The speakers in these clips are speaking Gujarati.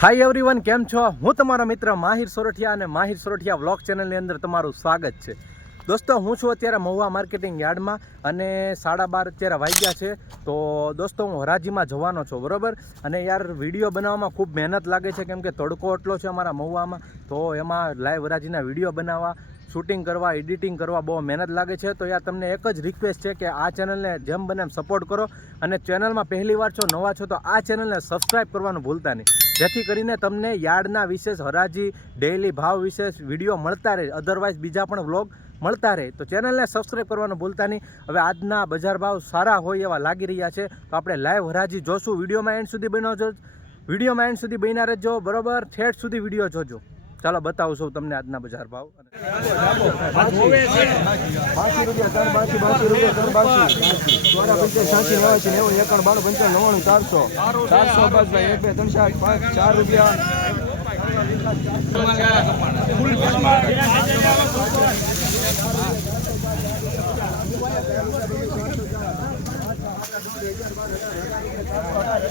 હાય એવરીવન કેમ છો? હું તમારો મિત્ર માહિર સોરઠિયા અને માહિર સોરઠિયા વ્લોગ ચેનલની અંદર તમારું સ્વાગત છે. દોસ્તો, હું છું અત્યારે મહુવા માર્કેટિંગ યાર્ડમાં અને સાડા બાર અત્યારે વાગ્યા છે. તો દોસ્તો, હું હરાજીમાં જવાનો છું, બરાબર? અને યાર, વીડિયો બનાવવામાં ખૂબ મહેનત લાગે છે, કેમ કે તડકો એટલો છે અમારા મહુવામાં. તો એમાં લાઈવ હરાજીના વીડિયો બનાવવા શૂટિંગ કરવા, એડિટિંગ કરવા બહુ મહેનત લાગે છે. તો યાર, તમને એક જ રિક્વેસ્ટ છે કે આ ચેનલને જેમ બને એમ સપોર્ટ કરો અને ચેનલમાં પહેલી વાર છો, નવા છો, તો આ ચેનલને સબસ્ક્રાઈબ કરવાનું ભૂલતા નહીં. જેથી કરીને તમને યાર્ડના વિશેષ હરાજી ડેઇલી ભાવ વિશેષ વીડિયો મળતા રહે. અધરવાઇઝ બીજા પણ વ્લોગ મળતા રહે. તો ચેનલને સબસ્ક્રાઈબ કરવાનું ભૂલતા નહીં. હવે આજના બજાર ભાવ સારા હોય એવા લાગી રહ્યા છે. તો આપણે લાઈવ હરાજી જોશું. વિડીયોમાં એન્ડ સુધી બનાવજો વિડીયોમાં એન્ડ સુધી બન્યા રહેજો. બરોબર? છેઠ સુધી વીડિયો જોજો. ચાલો બતાવું છું તમને આજના બજાર ભાવ. રૂપિયા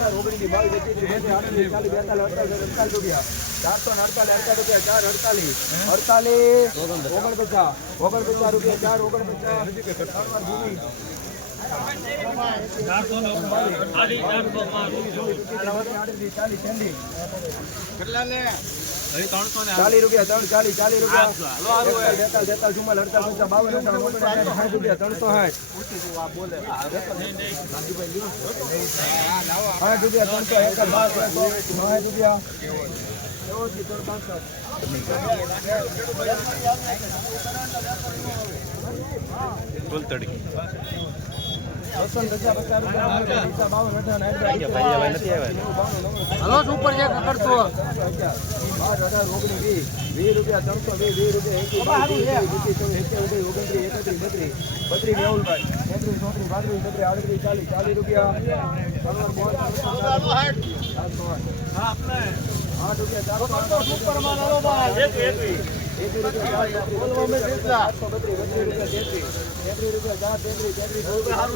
બાસી ચોરા પંચાસ પાંચ ચાર રૂપિયા ચારસો ને અડતાલીસ. અડતાલીસ રૂપિયા ચાર અડતાલીસ અડતાલીસ ઓગણપચાસ ઓગણપચાસ રૂપિયા ચાર ઓગણપચાસ ચાલીસ રૂપિયા ત્રણ ચાલીસ ચાલીસ રૂપિયા બેતાલીસ તેતાલીસ ચુમ્માલીસ અડતાલીસ પચાસ બાવન સાઠ રૂપિયા ત્રણસો સાઠ સાઠ રૂપિયા ત્રણસો એક સાઠ રૂપિયા વસંત હલો સુપર છે ઓગણીસ વીસ રૂપિયા ત્રણસો વીસ વીસ રૂપિયા ઓગણત્રીસ એકત્રીસ બત્રીસ બત્રીસ મેહુલભાઈ તેત્રીસ ચોત્રીસ પાંત્રીસ છત્રીસ આડત્રીસ ચાલીસ ચાલીસ રૂપિયા આઠ રૂપિયા ચારસો સુપર રૂપિયા ચારસો બત્રીસ બત્રીસ રૂપિયા તેત્રીસ તેત્રીસ રૂપિયા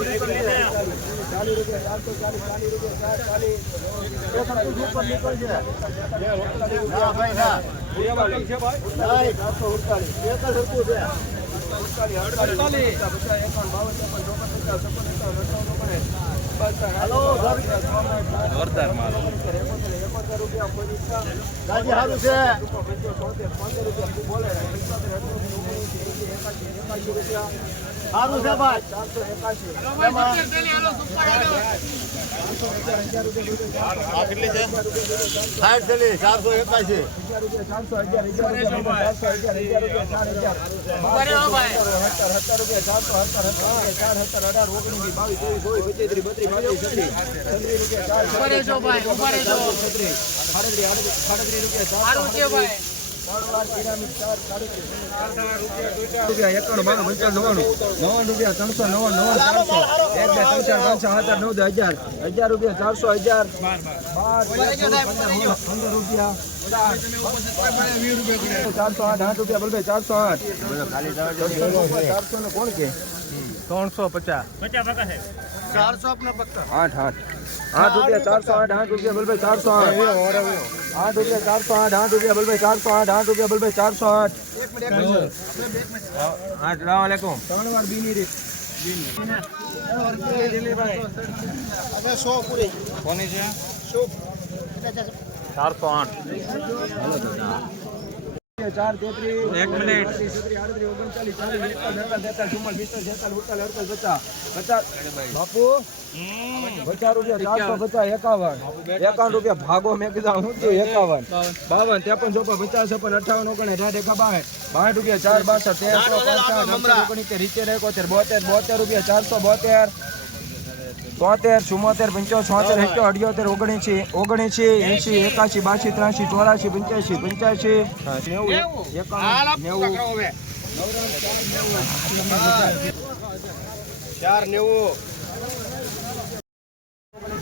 ચાર માલ તેત્રીસ ચાલીસ રૂપિયા ચારસો ચાલીસ ચાલીસ રૂપિયા ચારસો સારું છે ભાઈ. ચારસો એકાશી સાઠ ચલી ચારસો એકાશી ચારસો અગિયાર ચારસો સત્તર રૂપિયા ચારસો સત્તર સત્તર ચાર સત્તર અઢાર ઓગણીસ બાવીસ ત્રેવીસ ચોવીસ પચીસ બત્રીસ પાંત્રીસ છત્રીસ છત્રીસ રૂપિયા ચાર છત્રીસ સાડત્રીસ રૂપિયા ચારસો રૂપિયા એકાણું બાણું પંચાવન નવ્વાણું નવ્વાણું ત્રણસો નવ્વાણું નવ્વાણું ચારસો એક ત્રણ ચાર પાંચ છ સાત આઠ નવ દસ હજાર હજાર રૂપિયા ચારસો હજાર પંદર રૂપિયા ચારસો આઠ આઠ રૂપિયા બલભાઈ ચારસો આઠ ચારસો ને કોણ કે ત્રણસો પચાસ ચારસો આઠ આઠ આઠ રૂપિયા ચારસો આઠ આઠ રૂપિયા બલભાઈ ચારસો આઠ આઠ રૂપિયા ચારસો આઠ આઠ રૂપિયા બલભાઈ ચારસો આઠ આઠ રૂપિયા બલભાઈ ચારસો આઠ હા સલામ વાલેકુમ ત્રણ વાર બીની રીત કોની છે? ચારસો આઠ. ચાર તેત્રીસ એક મિનિટ. આડત્રીસ ઓગણચાલીસ ચાલીસ એકતાલીસ તેતાલીસ ચુમ્માલીસ પિસ્તાલીસ છેતાલીસ ઉડતાલીસ અડતાલીસ પચાસ પચાસ. બાપુ? પચાસ રૂપિયા ચારસો પચાસ એકાવન. એકાવન રૂપિયા ભાગો મેં કીધા હું થયું એકાવન. બાવન. ત્રેપન ચોપન પચાસ છપ્પન અઠાવન ઓગણ અઢાર એકા બાસઠ. બાસઠ રૂપિયા ચાર બાસઠ તેરસો ઓગણીતેર ઇત્તેર એકોતેર બોતેર બોતેર રૂપિયા ચારસો બોતેર. તોતેર ચુમ્મોતેર પંચોતેર છોતેર સિત્તેર અઠ્યોતેર ઓગણીસી ઓગણીસી એંશી એકાશી બાસી ત્રાસી ચોરાશી પંચ્યાસી પંચ્યાસી નેવું. એકાણું નેવું. ચાર નેવું.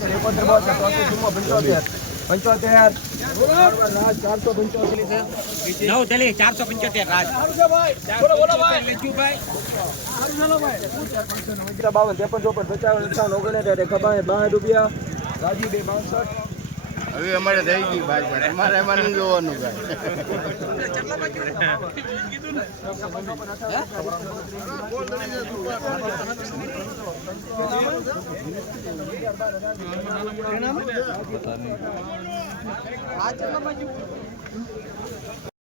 એકોતેર બોતેર તોતેર ચુમ્મો પંચોતેર પંચોતેર. ચારસો પંચોતેર નવ દલી ચારસો પંચોતેર બાવન ત્રેપન ચોપન પચાવન અઠાવન ઓગણસાઠ ખબર બાર રૂપિયા. રાજી બે બાસઠ. હવે અમારે થઈ ગયું ભાઈ પણ અમારે એમાં નહીં જોવાનું કાંઈ